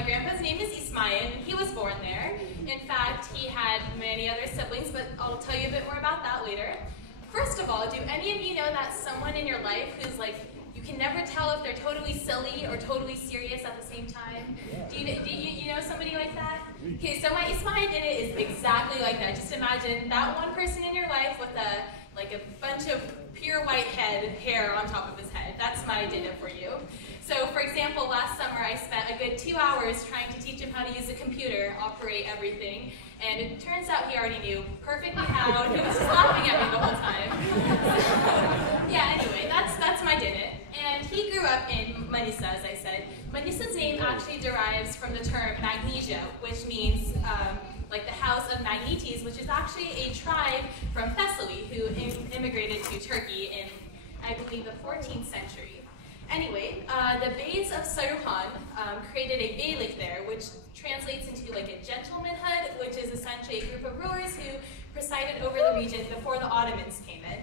my grandpa's name is Ismail. He was born there. In fact, he had many other siblings, but I'll tell you a bit more about that later. First of all, do any of you know that someone in your life who's like, you can never tell if they're totally silly or totally serious at the same time? Do you know somebody like that? Okay, so my Ismail did it is exactly like that. Just imagine that one person in your life with a bunch of pure white hair on top of his head. That's my dinner for you. So for example, last summer I spent a good 2 hours trying to teach him how to use a computer, operate everything, and it turns out he already knew perfectly how. He was just laughing at me the whole time. Yeah, anyway, that's my dinner. And he grew up in Manisa, as I said. Manisa's name actually derives from the term Magnesia, which means like the house of Magnetes, which is actually a tribe from Thessaly who immigrated to Turkey in, I believe, the 14th century. Anyway, the Beys of Saruhan created a beylik there, which translates into like a gentlemanhood, which is essentially a group of rulers who presided over the region before the Ottomans came in.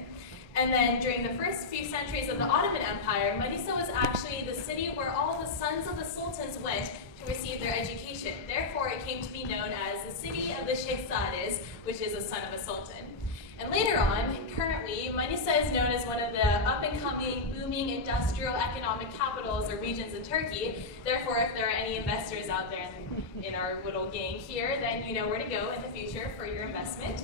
And then during the first few centuries of the Ottoman Empire, Manisa was actually the city where all the sons of the sultans went to receive their education. Therefore, it came to be known as the city of the Shehzades, which is a son of a sultan. And later on, currently, Manisa is known as one of the up-and-coming, booming industrial economic capitals or regions in Turkey. Therefore, if there are any investors out there in our little gang here, then you know where to go in the future for your investment.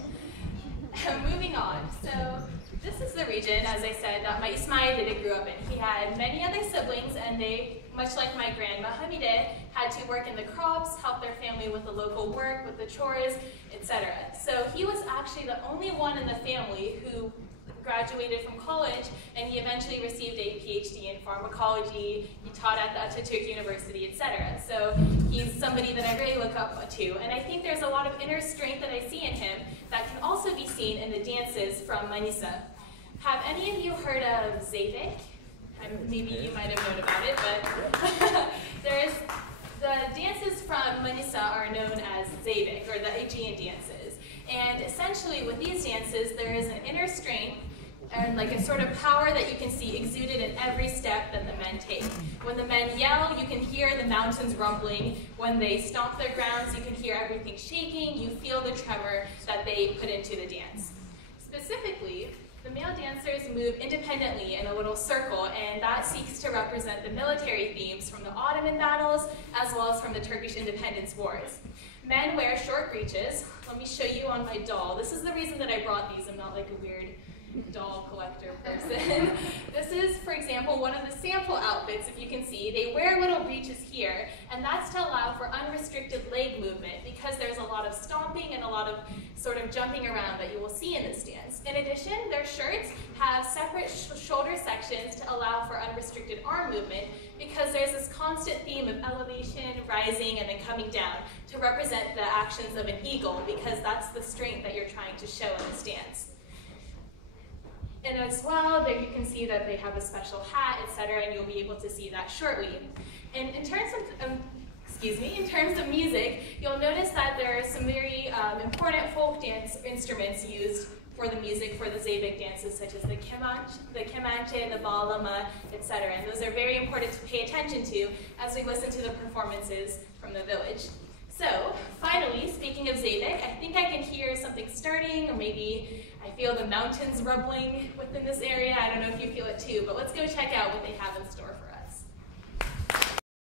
Moving on. So this is the region, as I said, that my Ismail Dede grew up in. He had many other siblings, and they, much like my grandma Hamide, had to work in the crops, help their family with the local work, with the chores, etc. So he was actually the only one in the family who graduated from college, and he eventually received a PhD in pharmacology. He taught at the Atatürk University, etc. So he's somebody that I really look up to, and I think there's a lot of inner strength that I see in him that can also be seen in the dances from Manisa. Have any of you heard of Zeybek? Maybe you might have known about it, but the dances from Manisa are known as Zeybek, or the Aegean dances. And essentially with these dances, there is an inner strength and like a sort of power that you can see exuded in every step that the men take. When the men yell, you can hear the mountains rumbling. When they stomp their grounds, you can hear everything shaking. You feel the tremor that they put into the dance. Specifically, the male dancers move independently in a little circle, and that seeks to represent the military themes from the Ottoman battles as well as from the Turkish independence wars. Men wear short breeches. Let me show you on my doll. This is the reason that I brought these. I'm not like a weird doll collector person. This is, for example, one of the sample outfits. If you can see, they wear little breeches here, and that's to allow for unrestricted leg movement because there's a lot of stomping and a lot of sort of jumping around that you will see in this dance. In addition, their shirts have separate shoulder sections to allow for unrestricted arm movement because there's this constant theme of elevation, rising, and then coming down to represent the actions of an eagle because that's the strength that you're trying to show in this dance. And as well, there you can see that they have a special hat, etc., and you'll be able to see that shortly. And in terms of music, you'll notice that there are some very important folk dance instruments used for the music for the Zeybek dances, such as the kemanche, the bağlama, etc. And those are very important to pay attention to as we listen to the performances from the village. So, finally, speaking of Zeybek, I think I can hear something starting, or maybe I feel the mountains rumbling within this area. I don't know if you feel it too, but let's go check out what they have in store